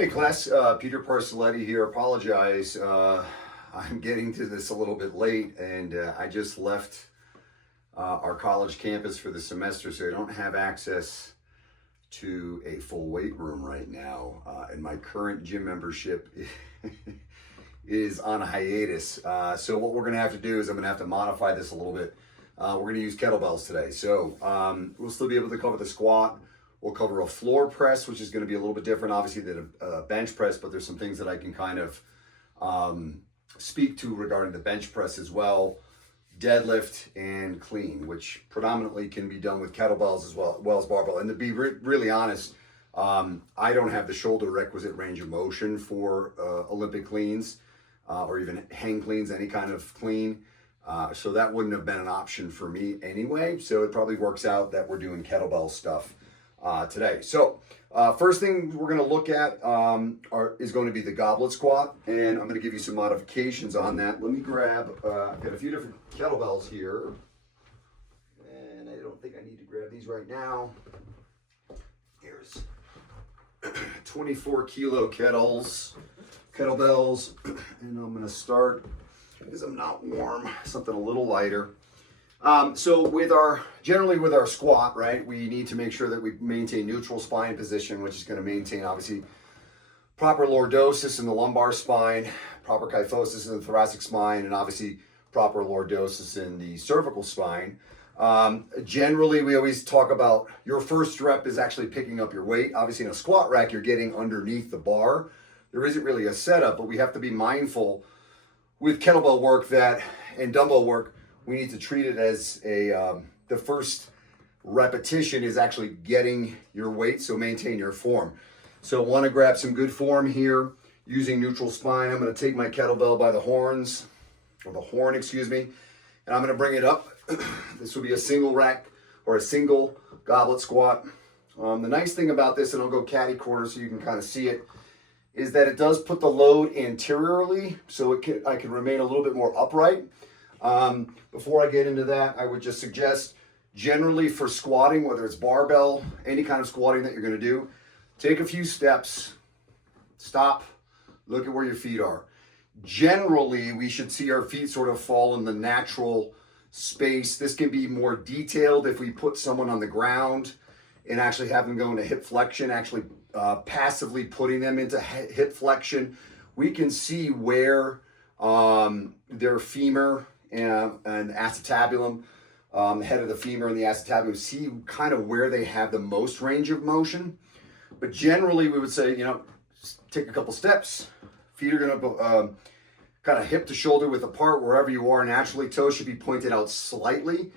Hey class, Peter Parcelletti here. Apologize. I'm getting to this a little bit late, and I just left our college campus for the semester, so I don't have access to a full weight room right now. And my current gym membership is on a hiatus. So what we're going to have to do is I'm going to have to modify this a little bit. We're going to use kettlebells today. So we'll still be able to cover the squat. We'll cover a floor press, which is going to be a little bit different, obviously, than a bench press, but there's some things that I can kind of speak to regarding the bench press as well. Deadlift and clean, which predominantly can be done with kettlebells as well as barbell. And to be really honest, I don't have the shoulder requisite range of motion for Olympic cleans or even hang cleans, any kind of clean. So that wouldn't have been an option for me anyway. So it probably works out that we're doing kettlebell stuff today. So first thing we're going to look at is going to be the goblet squat, and I'm going to give you some modifications on that. Let me grab, I've got a few different kettlebells here, and I don't think I need to grab these right now. Here's 24 kilo kettlebells, and I'm going to start, because I'm not warm, something a little lighter. So generally with our squat, right, we need to make sure that we maintain neutral spine position, which is going to maintain obviously proper lordosis in the lumbar spine, proper kyphosis in the thoracic spine, and obviously proper lordosis in the cervical spine. Generally, we always talk about your first rep is actually picking up your weight. Obviously in a squat rack, you're getting underneath the bar. There isn't really a setup, but we have to be mindful with kettlebell work and dumbbell work, we need to treat it as the first repetition is actually getting your weight, so maintain your form. So want to grab some good form here using neutral spine. I'm going to take my kettlebell by the horn, and I'm going to bring it up. This will be a single rack or a single goblet squat. The nice thing about this, and I'll go catty corner so you can kind of see it, is that it does put the load anteriorly, so I can remain a little bit more upright. Before I get into that, I would just suggest generally for squatting, whether it's barbell, any kind of squatting that you're going to do, take a few steps, stop, look at where your feet are. Generally, we should see our feet sort of fall in the natural space. This can be more detailed if we put someone on the ground and actually have them go into hip flexion, actually passively putting them into hip flexion. We can see where their femur and acetabulum, the head of the femur and the acetabulum, see kind of where they have the most range of motion. But generally we would say, take a couple steps. Feet are going to go kind of hip to shoulder width apart wherever you are naturally. Toes should be pointed out slightly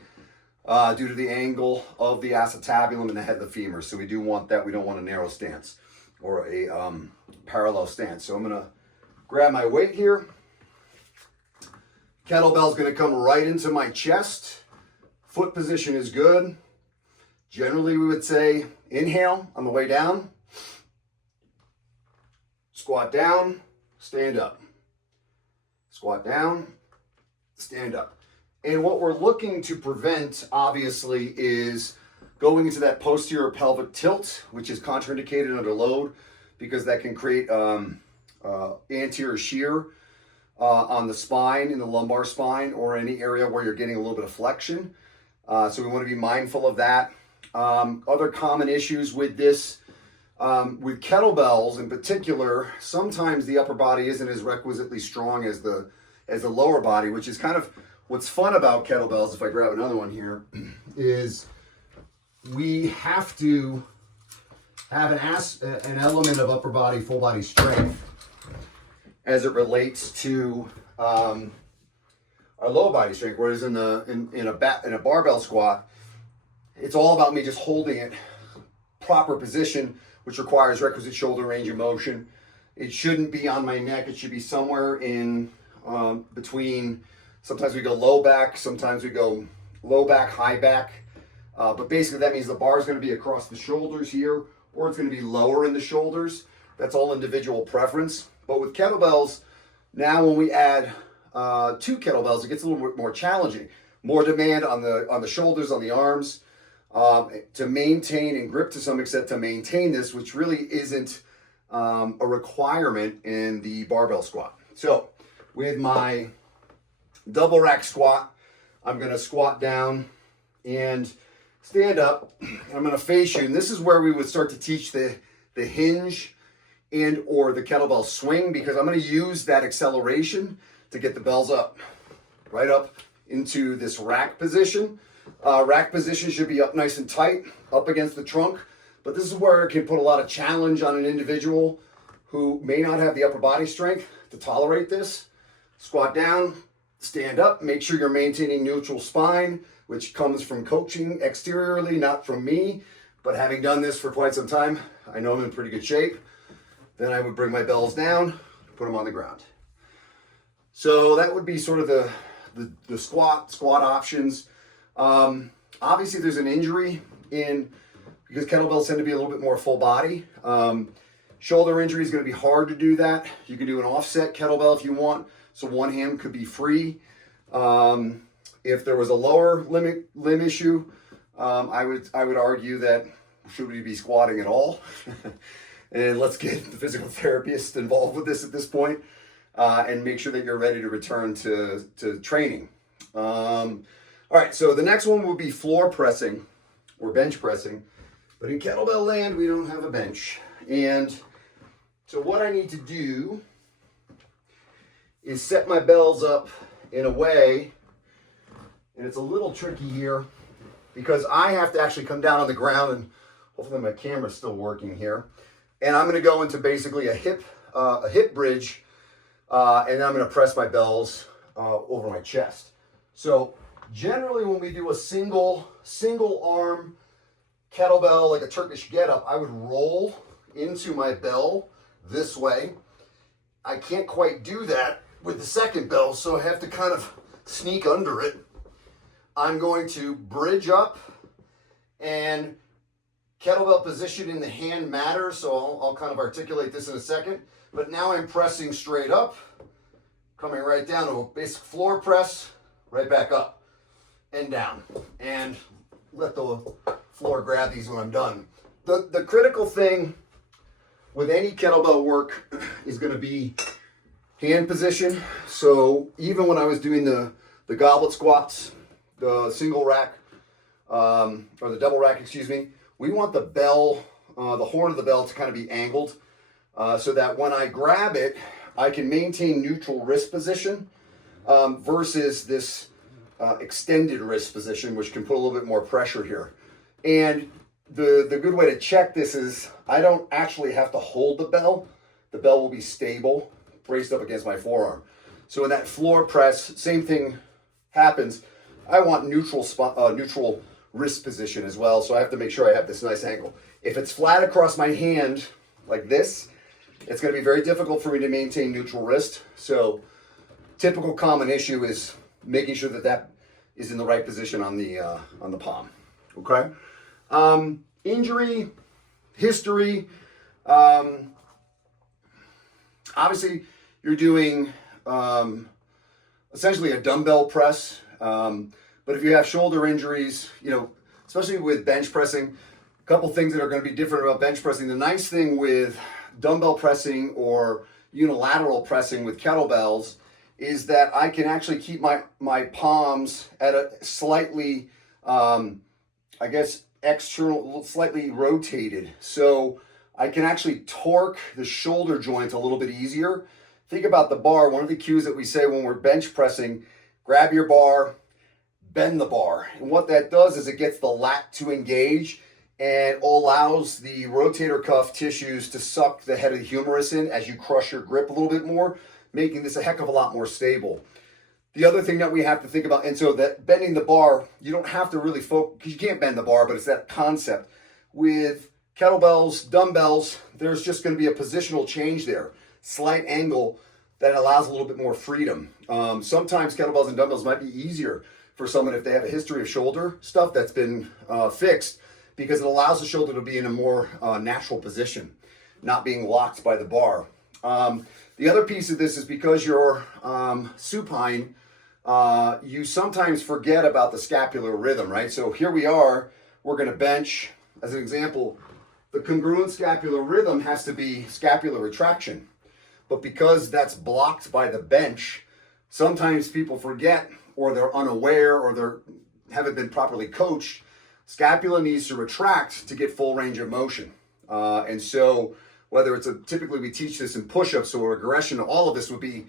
due to the angle of the acetabulum and the head of the femur. So we do want that. We don't want a narrow stance or a parallel stance. So I'm going to grab my weight here. Kettlebell's going to come right into my chest. Foot position is good. Generally, we would say inhale on the way down. Squat down, stand up. Squat down, stand up. And what we're looking to prevent, obviously, is going into that posterior pelvic tilt, which is contraindicated under load because that can create anterior shear on the spine, in the lumbar spine, or any area where you're getting a little bit of flexion. So we want to be mindful of that. Other common issues with this, with kettlebells in particular, sometimes the upper body isn't as requisitely strong as the lower body, which is kind of what's fun about kettlebells. If I grab another one here, is we have to have an element of upper body, full body strength as it relates to our lower body strength. Whereas in a barbell squat, it's all about me just holding it proper position, which requires requisite shoulder range of motion. It shouldn't be on my neck. It should be somewhere in between. Sometimes we go low back, sometimes we go low back, high back. But basically that means the bar is going to be across the shoulders here, or it's going to be lower in the shoulders. That's all individual preference. But with kettlebells, now when we add 2 kettlebells, it gets a little bit more challenging. More demand on the shoulders, on the arms, to maintain and grip to some extent to maintain this, which really isn't a requirement in the barbell squat. So with my double rack squat, I'm going to squat down and stand up. I'm going to face you. And this is where we would start to teach the hinge and or the kettlebell swing, because I'm going to use that acceleration to get the bells up, right up into this rack position. Rack position should be up nice and tight, up against the trunk. But this is where it can put a lot of challenge on an individual who may not have the upper body strength to tolerate this. Squat down, stand up, make sure you're maintaining neutral spine, which comes from coaching exteriorly, not from me. But having done this for quite some time, I know I'm in pretty good shape. Then I would bring my bells down, put them on the ground. So that would be sort of the squat options. Obviously there's an injury because kettlebells tend to be a little bit more full body. Shoulder injury is going to be hard to do that. You can do an offset kettlebell if you want, so one hand could be free. If there was a lower limb issue, I would argue that should we be squatting at all? And let's get the physical therapist involved with this at this point, and make sure that you're ready to return to training. All right, so the next one will be floor pressing or bench pressing. But in kettlebell land, we don't have a bench. And so what I need to do is set my bells up in a way, and it's a little tricky here because I have to actually come down on the ground, and hopefully my camera's still working here. And I'm gonna go into basically a hip bridge, and then I'm gonna press my bells over my chest. So generally when we do a single arm kettlebell, like a Turkish get-up, I would roll into my bell this way. I can't quite do that with the second bell, so I have to kind of sneak under it. I'm going to bridge up, and kettlebell position in the hand matters, so I'll kind of articulate this in a second. But now I'm pressing straight up, coming right down to a basic floor press, right back up and down, and let the floor grab these when I'm done. The critical thing with any kettlebell work is going to be hand position. So even when I was doing the goblet squats, the single rack, or the double rack, excuse me, we want the bell, the horn of the bell to kind of be angled, so that when I grab it, I can maintain neutral wrist position versus this extended wrist position, which can put a little bit more pressure here. And the good way to check this is I don't actually have to hold the bell. The bell will be stable, braced up against my forearm. So in that floor press, same thing happens. I want neutral wrist position as well, so I have to make sure I have this nice angle. If it's flat across my hand like this, it's going to be very difficult for me to maintain neutral wrist. So typical common issue is making sure that is in the right position on the palm. Okay. Injury history. Obviously, you're doing essentially a dumbbell press. But if you have shoulder injuries, especially with bench pressing, a couple things that are going to be different about bench pressing. The nice thing with dumbbell pressing or unilateral pressing with kettlebells is that I can actually keep my palms at a slightly, external, slightly rotated. So I can actually torque the shoulder joint a little bit easier. Think about the bar. One of the cues that we say when we're bench pressing, grab your bar, bend the bar. And what that does is it gets the lat to engage and allows the rotator cuff tissues to suck the head of the humerus in as you crush your grip a little bit more, making this a heck of a lot more stable. The other thing that we have to think about, and so that bending the bar, you don't have to really focus, because you can't bend the bar, but it's that concept. With kettlebells, dumbbells, there's just going to be a positional change there, slight angle that allows a little bit more freedom. Sometimes kettlebells and dumbbells might be easier for someone if they have a history of shoulder stuff that's been fixed, because it allows the shoulder to be in a more natural position, not being locked by the bar. The other piece of this is because you're supine, you sometimes forget about the scapular rhythm, right? So here we are, we're going to bench, as an example, the congruent scapular rhythm has to be scapular retraction. But because that's blocked by the bench, sometimes people forget, or they're unaware, or they haven't been properly coached. Scapula needs to retract to get full range of motion. And so whether it's typically we teach this in push-ups, so regression, all of this would be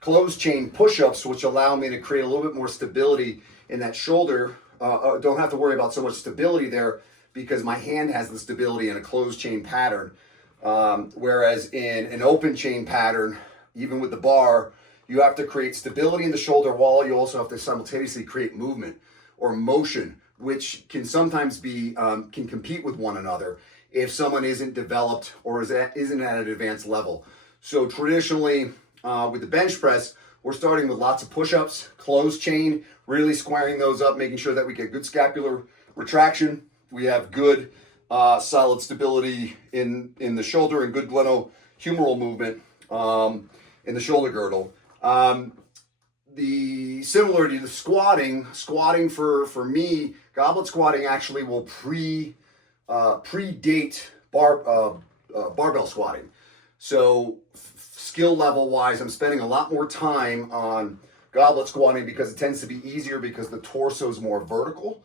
closed chain push-ups, which allow me to create a little bit more stability in that shoulder. Don't have to worry about so much stability there because my hand has the stability in a closed chain pattern. Whereas in an open chain pattern, even with the bar, you have to create stability in the shoulder wall. You also have to simultaneously create movement or motion, which can sometimes be, can compete with one another if someone isn't developed or isn't at an advanced level. So traditionally, with the bench press, we're starting with lots of push-ups, closed chain, really squaring those up, making sure that we get good scapular retraction. We have good solid stability in the shoulder and good glenohumeral movement in the shoulder girdle. The similarity to squatting for me, goblet squatting actually will predate barbell squatting. So skill level wise, I'm spending a lot more time on goblet squatting because it tends to be easier because the torso is more vertical,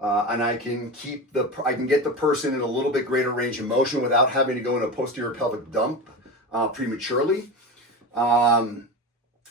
and I can get the person in a little bit greater range of motion without having to go into a posterior pelvic dump prematurely.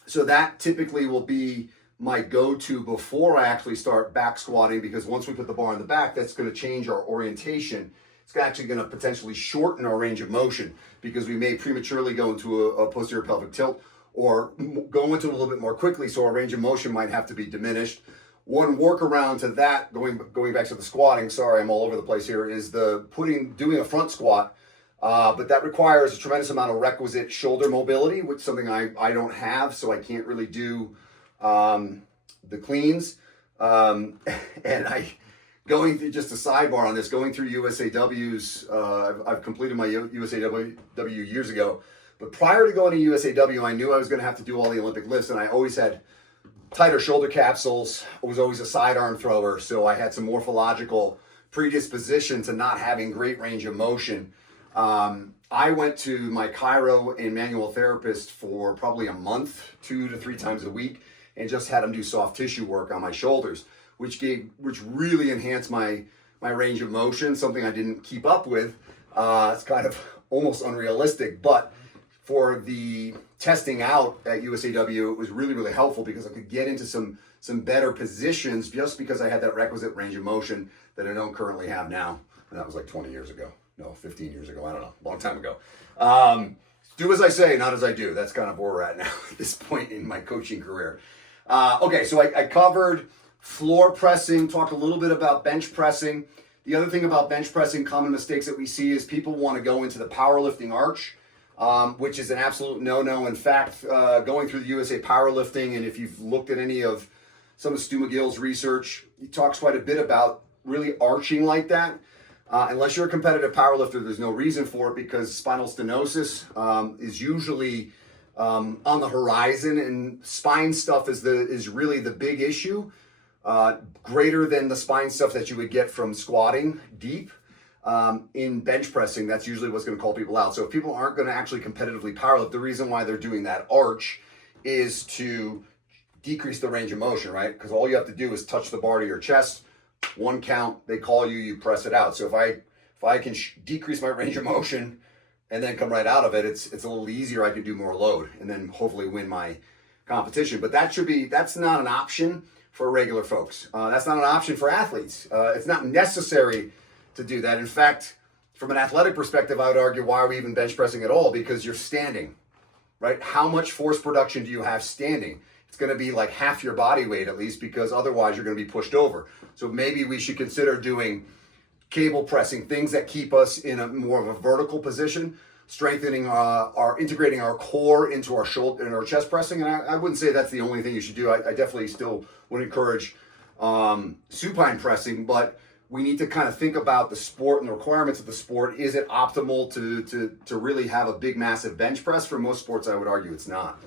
So that typically will be my go-to before I actually start back squatting, because once we put the bar in the back, that's going to change our orientation. It's actually going to potentially shorten our range of motion because we may prematurely go into a posterior pelvic tilt or go into it a little bit more quickly, so our range of motion might have to be diminished. One workaround to that, going back to the squatting, sorry, I'm all over the place here, is doing a front squat, but that requires a tremendous amount of requisite shoulder mobility, which is something I don't have, so I can't really do the cleans. And going through, just a sidebar on this, going through USAWs, I've completed my USAW years ago, but prior to going to USAW, I knew I was going to have to do all the Olympic lifts, and I always had tighter shoulder capsules. I was always a sidearm thrower, so I had some morphological predisposition to not having great range of motion. I went to my chiro and manual therapist for probably a month, 2 to 3 times a week, and just had him do soft tissue work on my shoulders, which really enhanced my range of motion, something I didn't keep up with. It's kind of almost unrealistic, but for the testing out at USAW, it was really, really helpful because I could get into some better positions just because I had that requisite range of motion that I don't currently have now. And that was like 20 years ago. No, 15 years ago. I don't know. Long time ago. Do as I say, not as I do. That's kind of where we're at now at this point in my coaching career. Okay, so I covered floor pressing, talked a little bit about bench pressing. The other thing about bench pressing, common mistakes that we see is people want to go into the powerlifting arch, which is an absolute no-no. In fact, going through the USA Powerlifting, and if you've looked at any of some of Stu McGill's research, he talks quite a bit about really arching like that. Unless you're a competitive powerlifter, there's no reason for it because spinal stenosis is usually on the horizon, and spine stuff is really the big issue, greater than the spine stuff that you would get from squatting deep. In bench pressing, that's usually what's going to call people out. So if people aren't going to actually competitively powerlift, the reason why they're doing that arch is to decrease the range of motion, right? Because all you have to do is touch the bar to your chest. One count, they call you, you press it out. So if I can decrease my range of motion and then come right out of it, it's a little easier. I can do more load and then hopefully win my competition. But that's not an option for regular folks. That's not an option for athletes. It's not necessary to do that. In fact, from an athletic perspective, I would argue, why are we even bench pressing at all? Because you're standing, right? How much force production do you have standing? It's going to be like half your body weight at least, because otherwise you're going to be pushed over. So maybe we should consider doing cable pressing, things that keep us in a more of a vertical position, strengthening integrating our core into our shoulder and our chest pressing. And I wouldn't say that's the only thing you should do. I definitely still would encourage supine pressing, but we need to kind of think about the sport and the requirements of the sport. Is it optimal to really have a big, massive bench press? For most sports, I would argue it's not.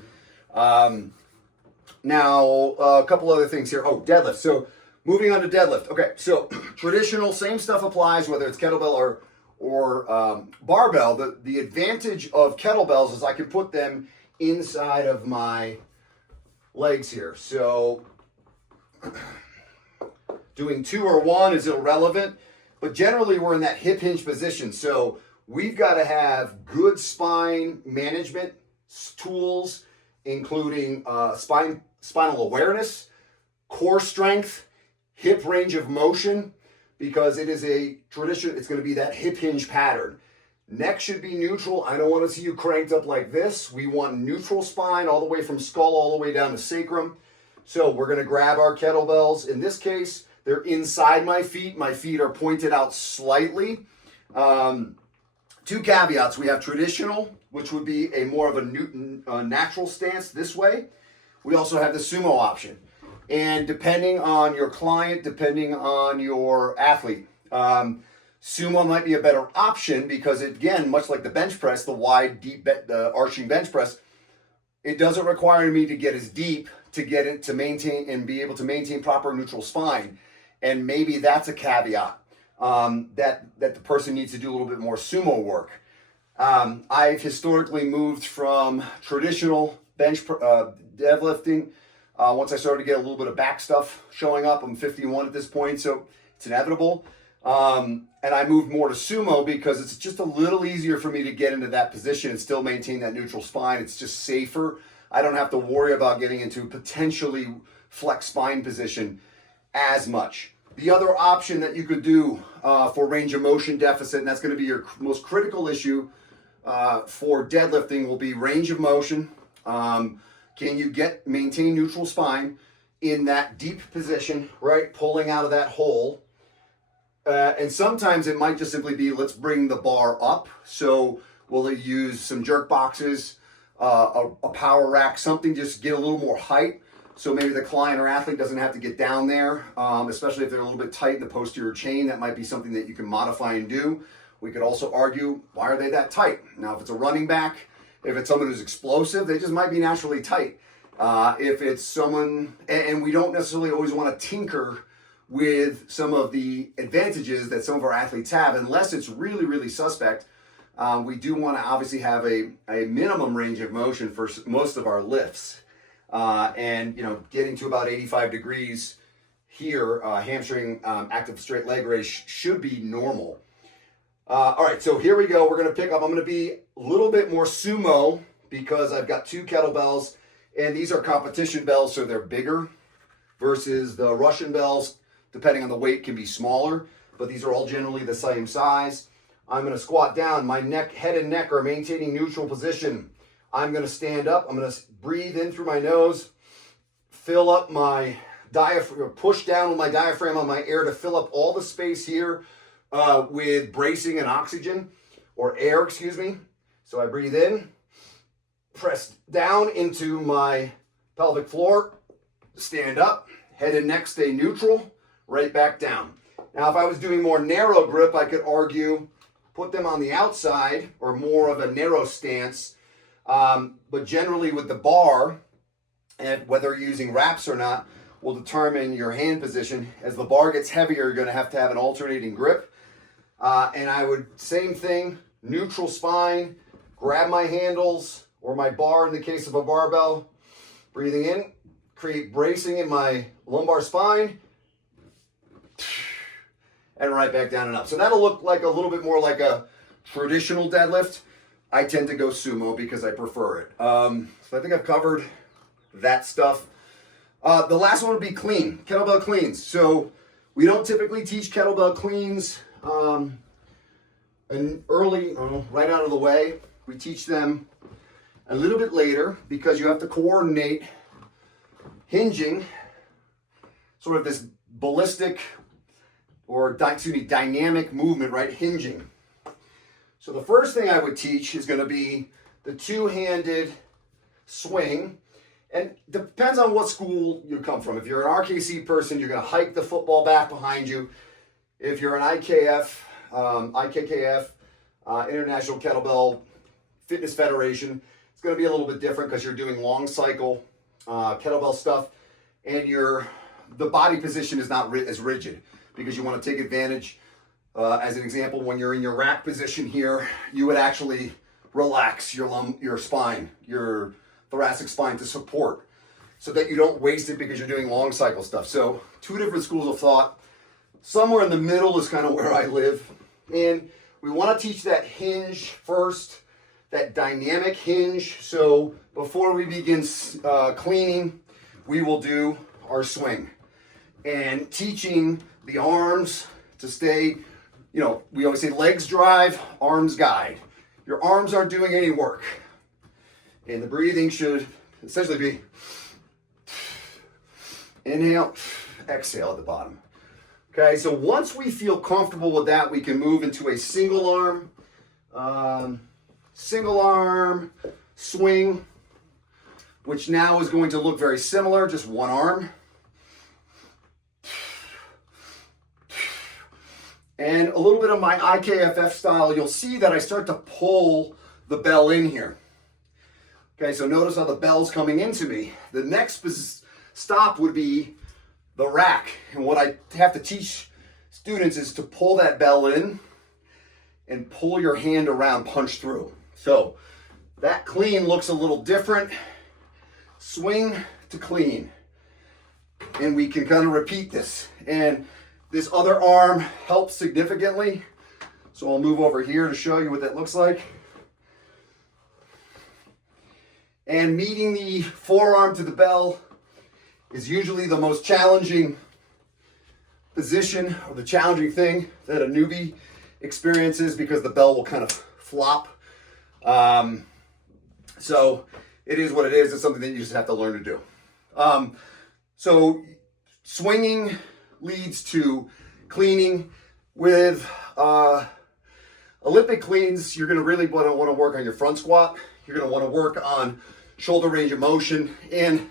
Now, a couple other things here. Oh, deadlift. So moving on to deadlift. Okay, so traditional, same stuff applies, whether it's kettlebell or barbell, the advantage of kettlebells is I can put them inside of my legs here. So doing 2 or 1 is irrelevant, but generally we're in that hip hinge position. So we've got to have good spine management tools, including spinal awareness, core strength, hip range of motion, because it is a tradition, it's going to be that hip hinge pattern. Neck should be neutral. I don't want to see you cranked up like this. We want neutral spine all the way from skull all the way down to sacrum. So we're going to grab our kettlebells. In this case, they're inside my feet. My feet are pointed out slightly. 2 caveats. We have traditional, which would be a more of a natural stance this way. We also have the sumo option. And depending on your client, depending on your athlete, sumo might be a better option because, again, much like the bench press, the wide, deep, the arching bench press, it doesn't require me to get as deep to get it to maintain and be able to maintain proper neutral spine. And maybe that's a caveat that the person needs to do a little bit more sumo work. I've historically moved from traditional bench deadlifting. Once I started to get a little bit of back stuff showing up, I'm 51 at this point, so it's inevitable. And I moved more to sumo because it's just a little easier for me to get into that position and still maintain that neutral spine. It's just safer. I don't have to worry about getting into potentially flex spine position as much. The other option that you could do for range of motion deficit, and that's going to be your most critical issue for deadlifting, will be range of motion. Can you maintain neutral spine in that deep position, right? Pulling out of that hole. And sometimes it might just simply be, let's bring the bar up. So we'll use some jerk boxes, a power rack, something just get a little more height. So maybe the client or athlete doesn't have to get down there, especially if they're a little bit tight in the posterior chain. That might be something that you can modify and do. We could also argue, why are they that tight? Now, if it's a running back, if it's someone who's explosive, they just might be naturally tight. If it's someone, and we don't necessarily always want to tinker with some of the advantages that some of our athletes have, unless it's really, really suspect. We do want to obviously have a minimum range of motion for most of our lifts. And, getting to about 85 degrees here, hamstring active straight leg raise should be normal. All right, so here we go. We're going to pick up. I'm going to be a little bit more sumo because I've got 2 kettlebells, and these are competition bells, so they're bigger versus the Russian bells, depending on the weight, can be smaller, but these are all generally the same size. I'm going to squat down. My head and neck are maintaining neutral position. I'm going to stand up. I'm going to breathe in through my nose, fill up my diaphragm, push down with my diaphragm on my air to fill up all the space here with bracing and oxygen, or air, excuse me. So I breathe in, press down into my pelvic floor, stand up, head and neck stay neutral, right back down. Now, if I was doing more narrow grip, I could argue, put them on the outside or more of a narrow stance. But generally with the bar, and whether you're using wraps or not, will determine your hand position. As the bar gets heavier, you're going to have an alternating grip. And I would, same thing, neutral spine, grab my handles or my bar in the case of a barbell, breathing in, create bracing in my lumbar spine, and right back down and up. So that'll look like a little bit more like a traditional deadlift. I tend to go sumo because I prefer it. So I think I've covered that stuff. The last one would be clean, kettlebell cleans. So we don't typically teach kettlebell cleans and early, right out of the way. We teach them a little bit later because you have to coordinate hinging, sort of this ballistic or dynamic movement, right? Hinging. So the first thing I would teach is going to be the two-handed swing. And depends on what school you come from. If you're an RKC person, you're going to hike the football back behind you. If you're an IKKF, International Kettlebell Fitness Federation, it's going to be a little bit different because you're doing long cycle kettlebell stuff, and the body position is not as rigid because you want to take advantage As an example, when you're in your rack position here, you would actually relax your spine, your thoracic spine to support, so that you don't waste it because you're doing long cycle stuff. So 2 different schools of thought. Somewhere in the middle is kind of where I live. And we want to teach that hinge first, that dynamic hinge. So before we begin cleaning, we will do our swing. And teaching the arms to stay, we always say legs drive, arms guide. Your arms aren't doing any work. And the breathing should essentially be inhale, exhale at the bottom. Okay, so once we feel comfortable with that, we can move into a single arm swing, which now is going to look very similar, just one arm. And a little bit of my IKFF style, you'll see that I start to pull the bell in here. Okay, so notice how the bell's coming into me. The next stop would be the rack. And what I have to teach students is to pull that bell in and pull your hand around, punch through. So that clean looks a little different. Swing to clean. And we can kind of repeat this. And this other arm helps significantly. So I'll move over here to show you what that looks like. And meeting the forearm to the bell is usually the most challenging position, or the challenging thing that a newbie experiences, because the bell will kind of flop. So it is what it is. It's something that you just have to learn to do. So swinging leads to cleaning. With Olympic cleans, you're going to really want to work on your front squat. You're going to want to work on shoulder range of motion. And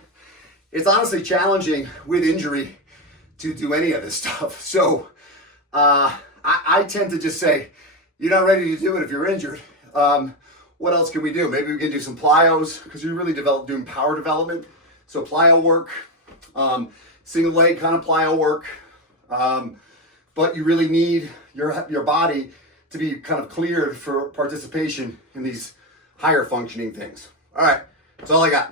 it's honestly challenging with injury to do any of this stuff. So I tend to just say, you're not ready to do it if you're injured. What else can we do? Maybe we can do some plyos, because you're really doing power development. So plyo work, single leg kind of plyo work. But you really need your body to be kind of cleared for participation in these higher functioning things. All right, that's all I got.